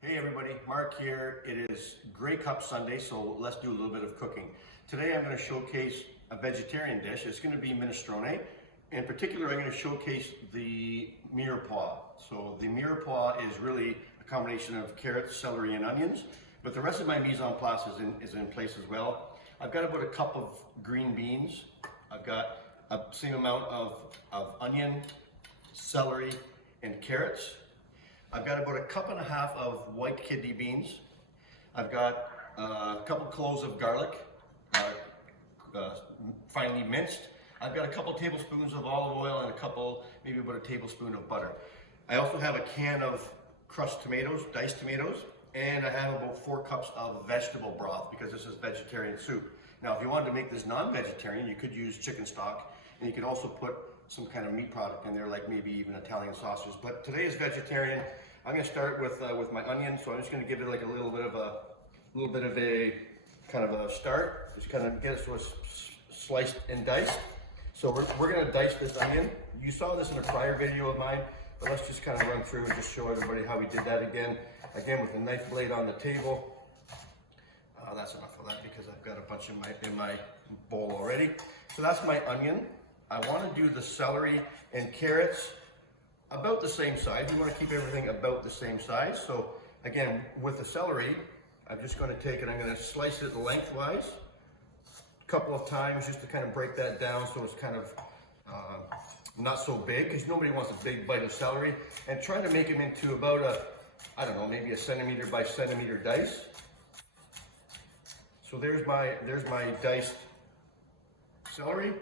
Hey everybody, Mark here. It is Grey Cup Sunday, so let's do a little bit of cooking. Today I'm going to showcase a vegetarian dish. It's going to be minestrone. In particular, I'm going to showcase the mirepoix. So the mirepoix is really a combination of carrots, celery, and onions, but the rest of my mise en place is in place as well. I've got about a cup of green beans. I've got a same amount of onion, celery, and carrots. I've got about a cup and a half of white kidney beans. I've got a couple cloves of garlic, finely minced. I've got a couple tablespoons of olive oil and maybe about a tablespoon of butter. I also have a can of crushed tomatoes, diced tomatoes, and I have about 4 cups of vegetable broth because this is vegetarian soup. Now, if you wanted to make this non-vegetarian, you could use chicken stock, and you could also put some kind of meat product in there, like maybe even Italian sausage. But today is vegetarian. I'm going to start with my onion, so I'm just going to give it like a little bit of a kind of a start. Just kind of get it so it's sliced and diced. So we're going to dice this onion. You saw this in a prior video of mine, but let's just kind of run through and just show everybody how we did that again. Again, with the knife blade on the table. That's enough of that because I've got a bunch in my bowl already. So that's my onion. I want to do the celery and carrots about the same size. We want to keep everything about the same size. So again, with the celery, I'm just going to take it, I'm going to slice it lengthwise a couple of times just to kind of break that down so it's kind of not so big, because nobody wants a big bite of celery, and try to make them into about I don't know, maybe a centimeter by centimeter dice. So there's my diced celery.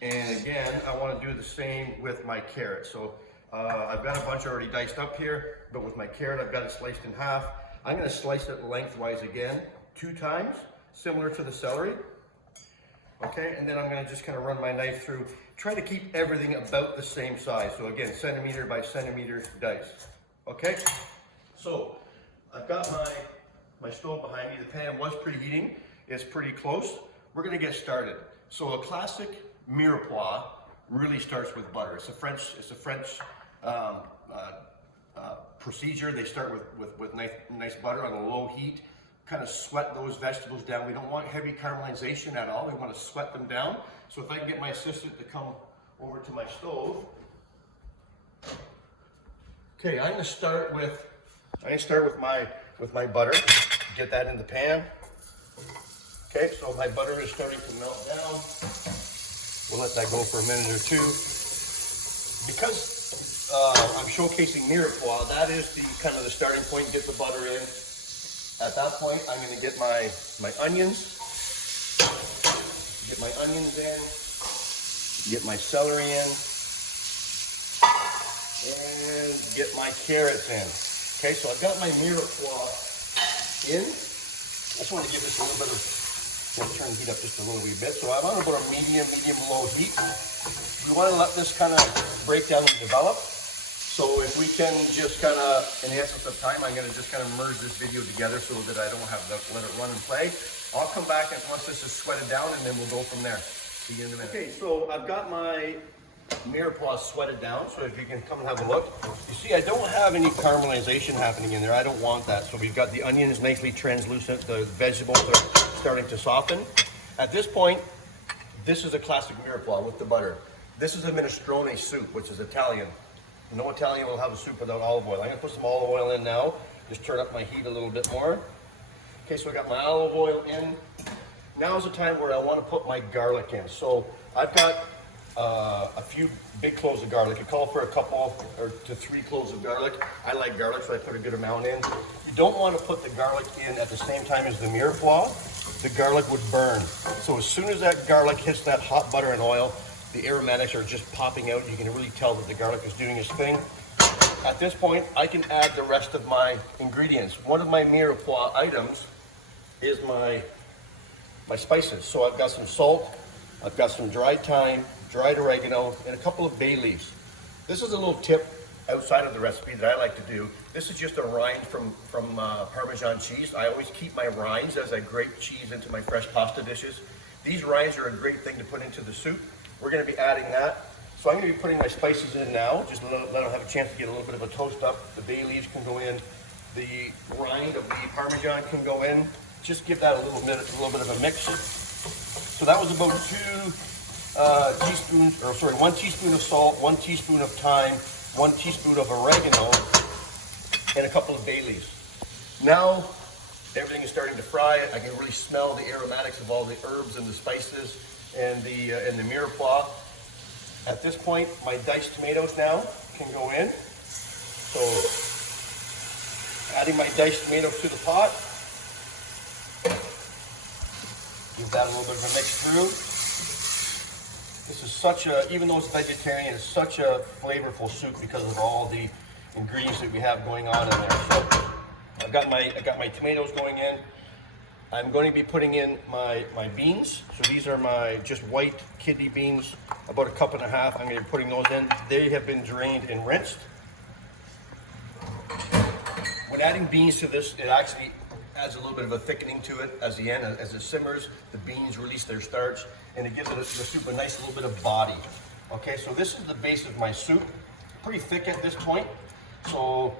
And again, I want to do the same with my carrot. So I've got a bunch already diced up here, but with my carrot, I've got it sliced in half. I'm going to slice it lengthwise again, 2 times, similar to the celery. Okay, and then I'm going to just kind of run my knife through, try to keep everything about the same size. So again, centimeter by centimeter dice. Okay, so I've got my stove behind me. The pan was preheating. It's pretty close. We're going to get started. So a classic mirepoix really starts with butter. It's a French procedure. They start with nice butter on a low heat, kind of sweat those vegetables down. We don't want heavy caramelization at all. We want to sweat them down. So if I can get my assistant to come over to my stove. Okay, I'm going to start with my butter. Get that in the pan. Okay, so my butter is starting to melt down. We'll let that go for a minute or two. Because I'm showcasing mirepoix, that is the kind of the starting point. Get the butter in. At that point, I'm going to get my onions. Get my onions in. Get my celery in. And get my carrots in. Okay, so I've got my mirepoix in. I just want to give this a little bit of, turn the heat up just a little wee bit. So I'm on about a medium-low heat. We want to let this kind of break down and develop. So if we can just kind of, in the essence of time, I'm going to just kind of merge this video together so that I don't have to let it run and play. I'll come back once this is sweated down, and then we'll go from there. See you in a minute. Okay, so I've got my mirepoix sweated down, so if you can come and have a look. You see, I don't have any caramelization happening in there. I don't want that. So we've got the onions nicely translucent, the vegetables are starting to soften. At this point, this is a classic mirepoix with the butter. This is a minestrone soup, which is Italian. No Italian will have a soup without olive oil. I'm going to put some olive oil in now. Just turn up my heat a little bit more. Okay, so I got my olive oil in. Now is the time where I want to put my garlic in. So I've got a few big cloves of garlic. I call for a couple to 3 cloves of garlic. I like garlic, so I put a good amount in. You don't want to put the garlic in at the same time as the mirepoix. The garlic would burn. So as soon as that garlic hits that hot butter and oil, the aromatics are just popping out. You can really tell that the garlic is doing its thing. At this point, I can add the rest of my ingredients. One of my mirepoix items is my spices. So I've got some salt, I've got some dried thyme, dried oregano, and a couple of bay leaves. This is a little tip outside of the recipe that I like to do. This is just a rind from Parmesan cheese. I always keep my rinds as I grate cheese into my fresh pasta dishes. These rinds are a great thing to put into the soup. We're going to be adding that. So I'm going to be putting my spices in now, just let them have a chance to get a little bit of a toast up. The bay leaves can go in. the rind of the Parmesan can go in. Just give that a little bit of a mix. So that was about 1 teaspoon of salt, 1 teaspoon of thyme, 1 teaspoon of oregano, and a couple of bay leaves. Now everything is starting to fry. I can really smell the aromatics of all the herbs and the spices and the mirepoix. At this point, my diced tomatoes now can go in. So adding my diced tomatoes to the pot. Give that a little bit of a mix through. This is such a, even though it's vegetarian, it's such a flavorful soup because of all the ingredients that we have going on in there. So I got my tomatoes going in. I'm going to be putting in my beans. So these are my just white kidney beans, about 1.5 cups. I'm going to be putting those in. They have been drained and rinsed. When adding beans to this, it actually adds a little bit of a thickening to it as the end. As it simmers, the beans release their starch, and it gives the soup a nice little bit of body. Okay, so this is the base of my soup. Pretty thick at this point. So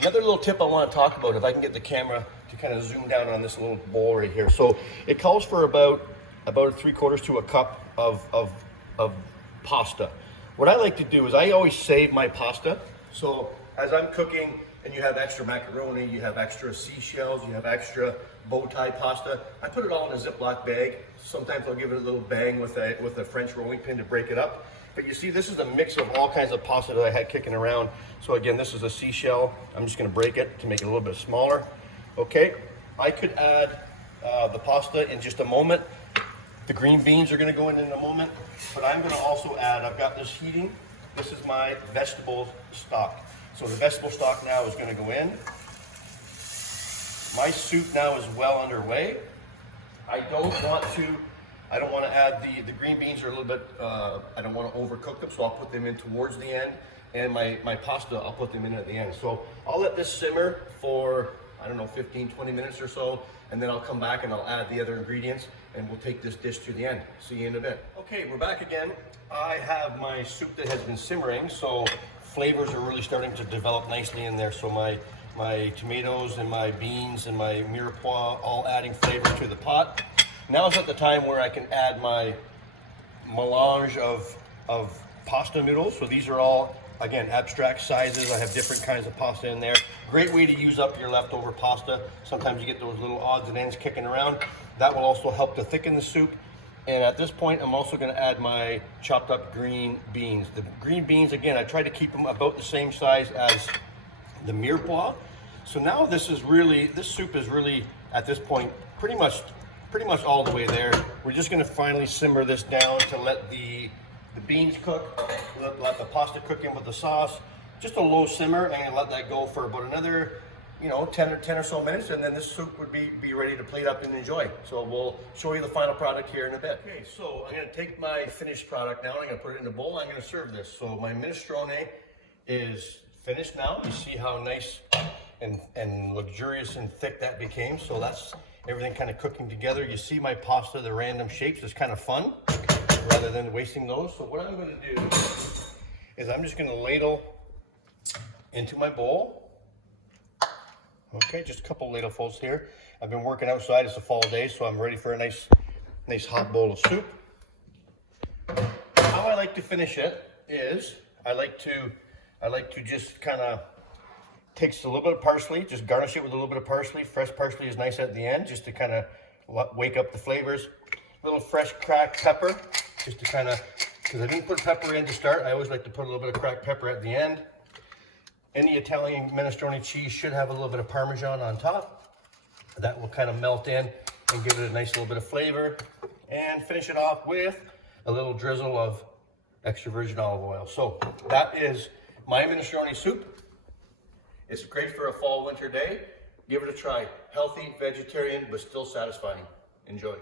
another little tip I want to talk about, if I can get the camera to kind of zoom down on this little bowl right here. So it calls for about 3/4 to a cup of pasta. What I like to do is I always save my pasta. So as I'm cooking and you have extra macaroni, you have extra seashells, you have extra bow tie pasta, I put it all in a Ziploc bag. Sometimes I'll give it a little bang with a French rolling pin to break it up. But you see, this is a mix of all kinds of pasta that I had kicking around. So again, this is a seashell. I'm just gonna break it to make it a little bit smaller. Okay, I could add the pasta in just a moment. The green beans are gonna go in a moment, but I'm gonna also add, I've got this heating. This is my vegetable stock. So the vegetable stock now is gonna go in. My soup now is well underway. I don't want to add the green beans are a little bit, I don't want to overcook them, so I'll put them in towards the end. And my pasta, I'll put them in at the end. So I'll let this simmer for, I don't know, 15, 20 minutes or so, and then I'll come back and I'll add the other ingredients, and we'll take this dish to the end. See you in a bit. Okay, we're back again. I have my soup that has been simmering, so flavors are really starting to develop nicely in there. So my tomatoes and my beans and my mirepoix all adding flavor to the pot. Now is at the time where I can add my melange of pasta noodles. So these are all, again, abstract sizes. I have different kinds of pasta in there. Great way to use up your leftover pasta. Sometimes you get those little odds and ends kicking around. That will also help to thicken the soup. And at this point, I'm also going to add my chopped up green beans. The green beans, again, I try to keep them about the same size as the mirepoix. So now this soup is really, at this point, pretty much all the way there. We're just going to finally simmer this down to let the beans cook, let the pasta cook in with the sauce. Just a low simmer, and let that go for about another, 10 or so minutes, and then this soup would be ready to plate up and enjoy. So we'll show you the final product here in a bit. Okay, so I'm going to take my finished product now, and I'm going to put it in a bowl. I'm going to serve this. So my minestrone is finished now. You see how nice and luxurious and thick that became. So that's everything kind of cooking together. You see my pasta, the random shapes. It's kind of fun rather than wasting those. So what I'm going to do is I'm just going to ladle into my bowl. Okay, just a couple ladlefuls here. I've been working outside. It's a fall day, so I'm ready for a nice hot bowl of soup. How I like to finish it is I like to just kind of take a little bit of parsley, just garnish it with a little bit of parsley. Fresh parsley is nice at the end, just to kind of wake up the flavors. A little fresh cracked pepper, just to kind of, because I didn't put pepper in to start. I always like to put a little bit of cracked pepper at the end. Any Italian minestrone cheese should have a little bit of Parmesan on top. That will kind of melt in and give it a nice little bit of flavor. And finish it off with a little drizzle of extra virgin olive oil. So that is my minestrone soup. It's great for a fall, winter day. Give it a try. Healthy, vegetarian, but still satisfying. Enjoy.